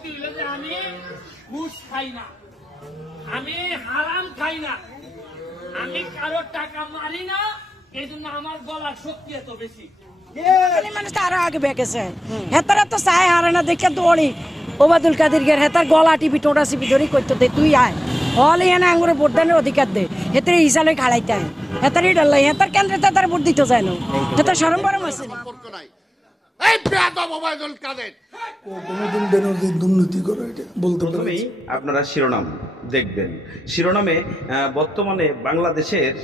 সত্যি হইল যে আমি ঘুষ খাই না, আমি হারাম খাই না, আমি কারোর টাকা মারি না, এই জন্য আমার গলার শক্তি এত বেশি। মানুষ আরো আগে বেঁকেছে, হেতারা তো চায় হারে না দেখে দৌড়ি ওবায়দুল কাদের গের হেতার গলা টিপি টোটা চিপি ধরি করতে দে তুই আয় হল এনে আঙুরে ভোট দানের অধিকার দে হেতারে হিসাবে খাড়াইতে আয় হেতারই ডাল্লাই হেতার কেন্দ্রে তার ভোট দিতে যায় না, হেতার সরম বরম আছে না। প্রথমেই আপনারা শিরোনাম দেখবেন। শিরোনামে বর্তমানে বাংলাদেশের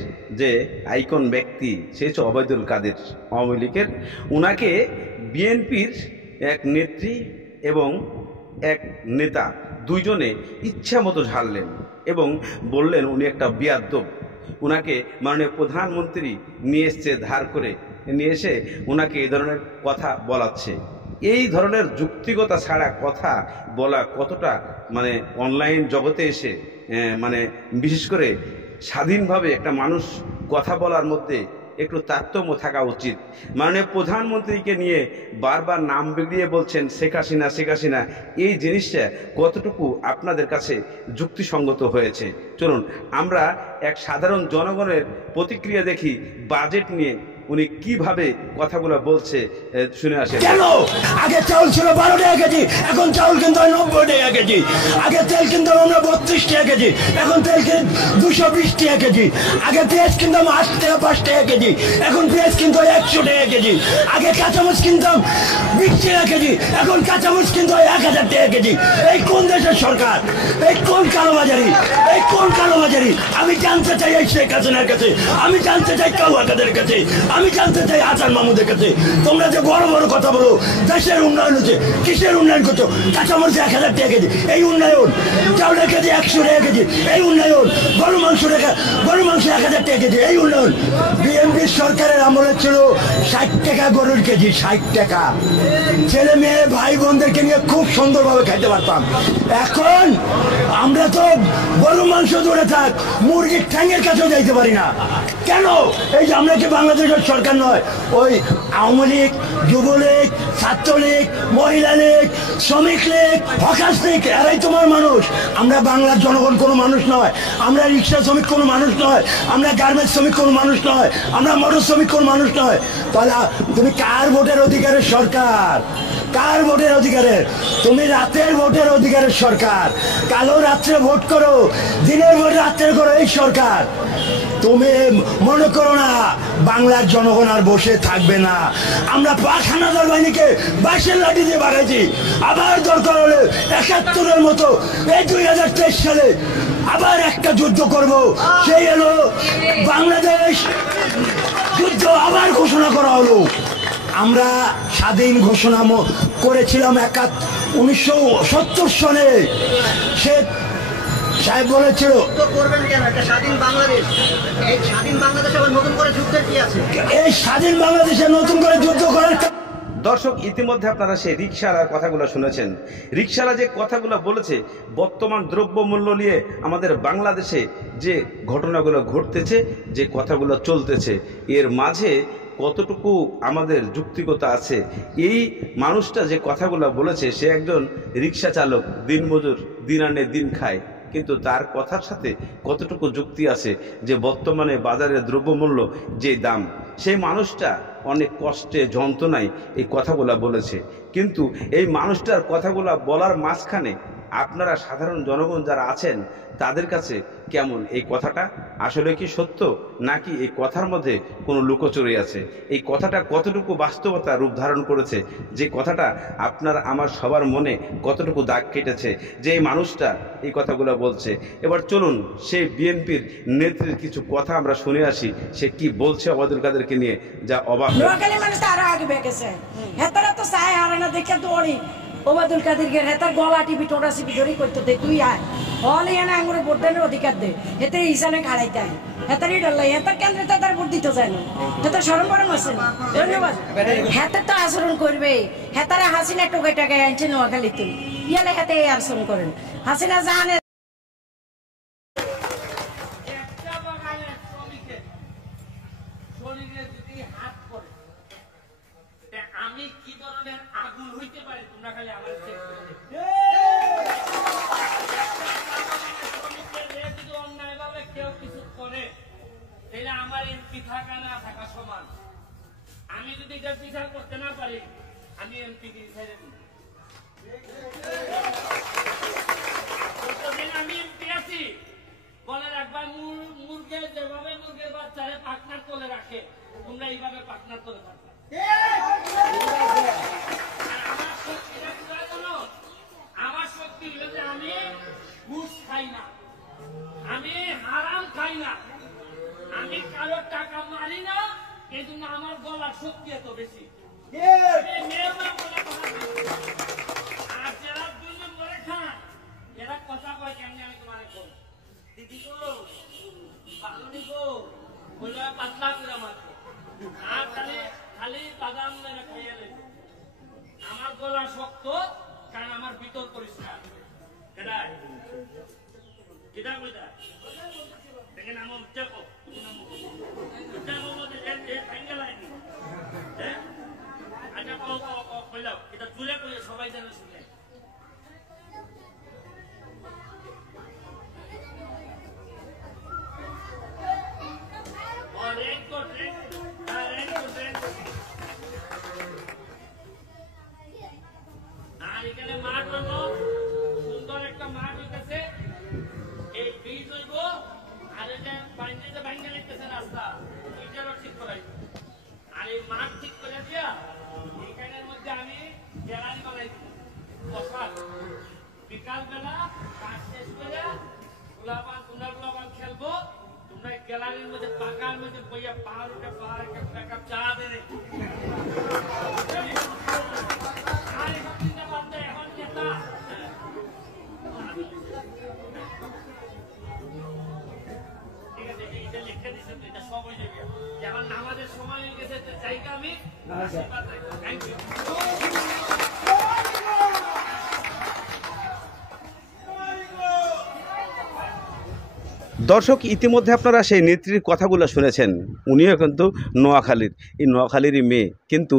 যে আইকন ব্যক্তি সে হচ্ছে ওবায়দুল কাদের, আওয়ামী লীগের। উনাকে বিএনপির এক নেত্রী এবং এক নেতা দুইজনে ইচ্ছা মতো ঝাড়লেন এবং বললেন উনি একটা বেয়াদ্দপ। উনাকে মাননীয় প্রধানমন্ত্রী নিয়ে এসছে ধার করে, নিয়ে এসে উনাকে এই ধরনের কথা বলাচ্ছে। এই ধরনের যুক্তিগতা ছাড়া কথা বলা কতটা মানে অনলাইন জগতে এসে মানে বিশেষ করে স্বাধীনভাবে একটা মানুষ কথা বলার মধ্যে একটু তারতম্য থাকা উচিত। মাননীয় প্রধানমন্ত্রীকে নিয়ে বারবার নাম বিগড়িয়ে বলছেন শেখ হাসিনা শেখ হাসিনা, এই জিনিসটা কতটুকু আপনাদের কাছে যুক্তিসঙ্গত হয়েছে? চলুন আমরা এক সাধারণ জনগণের প্রতিক্রিয়া দেখি বাজেট নিয়ে উনি কিভাবে কথাগুলো বলছে শুনে আসেন। কেন আগে চাউল ছিল 12 টাকা কেজি, এখন চাউল কিন্তু 90 টাকা কেজি। আগে তেল কিন্তু আমরা 32 টাকা কেজি, এখন তেল কিন্তু 220 টাকা কেজি। আগে পেঁয়াজ কিন্তু 8 টাকা 5 টাকা কেজি, এখন পেঁয়াজ কিন্তু 100 টাকা কেজি। আগে কাঁচামরিচ কিনতাম 20 টাকা কেজি, এখন কাঁচামরিচ কিন্তু 1000 টাকা কেজি। এই কোন দেশের সরকার? এই কোন কালোবাজারি? এই কোন কালোবাজারি? আমি জানতে চাই এই শেখ হাসিনার কাছে, আমি জানতে চাই কাওয়াকাদের কাছে, আমি জানতে চাই হাসান মাহমুদের কাছে। তোমরা যে বড় বড় কথা বলো দেশের উন্নয়ন হচ্ছে, কিসের উন্নয়ন করছো? কাঁচামরিচ 1000 টাকা কেজি, এই উন্নয়ন। চাউলের কেজি 100 টাকা কেজি, এই উন্নয়ন। গরু মাংস 1000 টাকা কেজি, এই উন্নয়ন। বিএনপির সরকারের আমলে ছিল 60 টাকা গরুর কেজি, 60 টাকা। ছেলে মেয়ে ভাই বোনদেরকে নিয়ে খুব সুন্দরভাবে খাইতে পারতাম। এখন আমরা তো গরু মাংস ধরে থাক, মুরগির ঠ্যাঙের কাছেও যাইতে পারি না। কেন? এই যে আমরা কি বাংলাদেশের সরকার নয়? ওই আওয়ামী লীগ, যুবলীগ, ছাত্রলীগ, মহিলা লীগ, শ্রমিক লীগ, হকার্স লীগ, এরাই তোমার মানুষ। আমরা বাংলার জনগণ কোনো মানুষ নয়, আমরা রিক্সা শ্রমিক কোনো মানুষ নয়, আমরা গার্মেন্টস শ্রমিক কোনো মানুষ নয়, আমরা মোটর শ্রমিক কোনো মানুষ নয়। তাহলে তুমি কার ভোটের অধিকারের সরকার? কার ভোটের অধিকারের? তুমি রাতের ভোটের অধিকারের সরকার। কালো রাত্রে ভোট করো, দিনের ভোট রাত্রে করো, এই সরকার। তুমি মনে করো না বাংলার জনগণ আর বসে থাকবে না। আমরা হানাদার বাহিনীকে বাঁশের লাঠি দিয়ে বাড়াইছি, আবার দরকার হলে 71-এর মতো এই 2023 সালে আবার একটা যুদ্ধ করব। সেই হলো বাংলাদেশ যুদ্ধ আবার ঘোষণা করা হলো। আমরা স্বাধীন ঘোষণা করেছিলাম 1970 সনে। সে সাহেব বলেছিল করবেন কেন একটা স্বাধীন বাংলাদেশ? এই স্বাধীন বাংলাদেশে নতুন করে যুদ্ধের কি আছে? এই স্বাধীন বাংলাদেশে নতুন করে যুদ্ধ করার। দর্শক ইতিমধ্যে আপনারা সেই রিকশালার কথাগুলো শুনেছেন। রিকশালা যে কথাগুলো বলেছে, বর্তমান দ্রব্যমূল্য নিয়ে আমাদের বাংলাদেশে যে ঘটনাগুলো ঘটতেছে, যে কথাগুলো চলতেছে, এর মাঝে কতটুকু আমাদের যুক্তিকতা আছে? এই মানুষটা যে কথাগুলো বলেছে সে একজন রিকশা চালক, দিনমজুর, দিন আনে দিন খায়, কিন্তু তার কথার সাথে কতটুকু যুক্তি আছে যে বর্তমানে বাজারের দ্রব্যমূল্য যে দাম, সেই মানুষটা অনেক কষ্টে যন্ত্রণায় এই কথাগুলো বলেছে। কিন্তু এই মানুষটার কথাগুলো বলার মাঝখানে আপনারা সাধারণ জনগণ যারা আছেন তাদের কাছে কেমন এই কথাটা আসলে কি সত্য, নাকি এই কথার মধ্যে কোনো লুকোচুরি আছে? এই কথাটা কতটুকু বাস্তবতা রূপ ধারণ করেছে, যে কথাটা আপনার আমার সবার মনে কতটুকু দাগ কেটেছে যে এই মানুষটা এই কথাগুলো বলছে। এবার চলুন সেই বিএনপির নেত্রীর কিছু কথা আমরা শুনে আসি, সে কি বলছে ওবায়দুল কাদেরকে নিয়ে, যা অবাক। নোয়াখালী মানুষ আরো আগে বেঁকেছে, হেতারা তো চায় হারে না দেখে দৌড়ি ওবায়দুল কাদের গের হেতার গলা টিপি টোটা চিপি ধরি করতে দে তুই আয় হল এনে আঙুরে ভোট দানের অধিকার দে হেতে হিসাবে খাড়াইতে আয় হেতারই ডাল্লাই হেতার কেন্দ্রে তার ভোট দিতে যায় না, হেতার সরম বরম আছে না। ধন্যবাদ। হেতে তো আচরণ করবে, হেতারা হাসিনা টোকাই টাকায় আনছে নোয়াখালীতে, ইয়ালে হেতে এই আচরণ করেন। হাসিনা জানে আমি কি ধরনের আগুন হইতে পারি তোমরা খালি আমার গলার শক্তি এত বেশি। মেয়ের নাম বলে কথা বলে। আর যারা 2 নম্বরে খান এরা কথা কয় কেমনি আমি তোমারে কই দিদি গো বালুনি গো বলে পাতলা করে মাত্র আর খালি খালি বাদাম মেরে খাইয়ে দেয়। আমার গলা শক্ত কারণ আমার ভিতর পরিষ্কার। এটাই এটা কইতা দেখেন আমার চাপো চাপো মধ্যে এ ফ্যাঙ্গেল আইনি হ্যাঁ আচ্ছা কইলাম এটা জুড়ে কইলে সবাই যেন শুনে। আর এখানে মাঠ হইব সুন্দর একটা মাঠ হইতেছে। এই ব্রিজ হইব আর এটা বাইন্দে ভাঙ্গা লিখতেছে রাস্তা এটারও ঠিক করাই। আর এই মাঠ ঠিক করে দিয়া এখানের মধ্যে আমি গ্যালারি বানাই দিব বসার। বিকাল বেলা কাজ শেষ করে গোলাপান খেলবো। তোমরা গ্যালারির মধ্যে পাকার মধ্যে বইয়া পাহাড় উঠে পাহাড় এক কাপ চা দেবে। আমাদের সময় হয়ে গেছে জায়গা আমি থ্যাংক ইউ। দর্শক ইতিমধ্যে আপনারা সেই নেত্রীর কথাগুলো শুনেছেন। উনিও কিন্তু নোয়াখালীর, এই নোয়াখালীরই মেয়ে, কিন্তু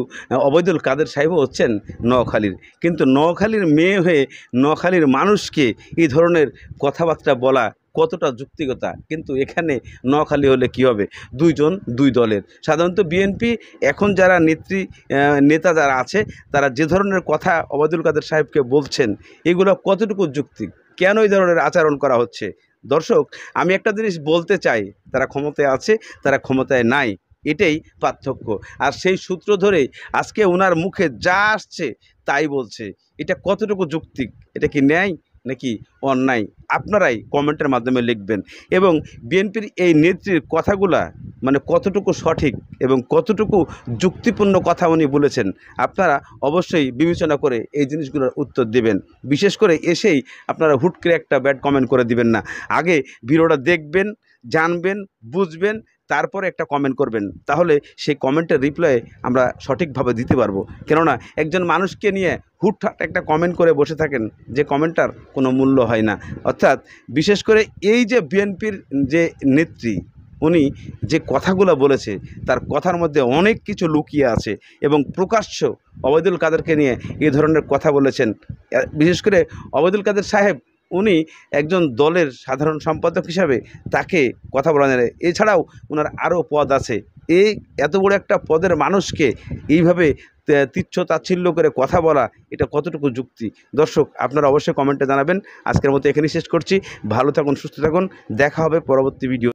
অবৈদুল কাদের সাহেবও হচ্ছেন নোয়াখালীর। কিন্তু নোয়াখালীর মেয়ে হয়ে নোয়াখালীর মানুষকে এই ধরনের কথাবার্তা বলা কতটা যুক্তিগতা? কিন্তু এখানে নোয়াখালী হলে কি হবে? 2 জন 2 দলের। সাধারণত বিএনপি এখন যারা নেতা যারা আছে তারা যে ধরনের কথা অবৈদুল কাদের সাহেবকে বলছেন এগুলো কতটুকু যুক্তি? কেন এই ধরনের আচরণ করা হচ্ছে? দর্শক আমি একটা জিনিস বলতে চাই, তারা ক্ষমতায় আছে, তারা ক্ষমতায় নাই, এটাই পার্থক্য। আর সেই সূত্র ধরেই আজকে ওনার মুখে যা আসছে তাই বলছে। এটা কতটুকু যুক্তিক? এটা কি ন্যায় নাকি অন্যায়? আপনারাই কমেন্টের মাধ্যমে লিখবেন। এবং বিএনপির এই নেত্রীর কথাগুলা মানে কতটুকু সঠিক এবং কতটুকু যুক্তিপূর্ণ কথা উনি বলেছেন আপনারা অবশ্যই বিবেচনা করে এই জিনিসগুলোর উত্তর দেবেন। বিশেষ করে এসেই আপনারা হুট করে একটা ব্যাড কমেন্ট করে দিবেন না। আগে ভিডিওটা দেখবেন, জানবেন, বুঝবেন, তারপরে একটা কমেন্ট করবেন। তাহলে সেই কমেন্টের রিপ্লাই আমরা সঠিকভাবে দিতে পারবো। কেননা একজন মানুষকে নিয়ে হুটহাট একটা কমেন্ট করে বসে থাকেন, যে কমেন্টটার কোনো মূল্য হয় না। অর্থাৎ বিশেষ করে এই যে বিএনপির যে নেত্রী, উনি যে কথাগুলো বলেছে তার কথার মধ্যে অনেক কিছু লুকিয়ে আছে এবং প্রকাশ্য অবৈদুল কাদেরকে নিয়ে এই ধরনের কথা বলেছেন। বিশেষ করে অবৈদুল কাদের সাহেব উনি একজন দলের সাধারণ সম্পাদক হিসাবে তাকে কথা বলা যায়। এছাড়াও ওনার আরও পদ আছে। এই এত বড় একটা পদের মানুষকে এইভাবে তুচ্ছ তাচ্ছিল্য করে কথা বলা, এটা কতটুকু যুক্তি? দর্শক আপনারা অবশ্যই কমেন্টে জানাবেন। আজকের মতো এখানেই শেষ করছি। ভালো থাকুন, সুস্থ থাকুন, দেখা হবে পরবর্তী ভিডিও।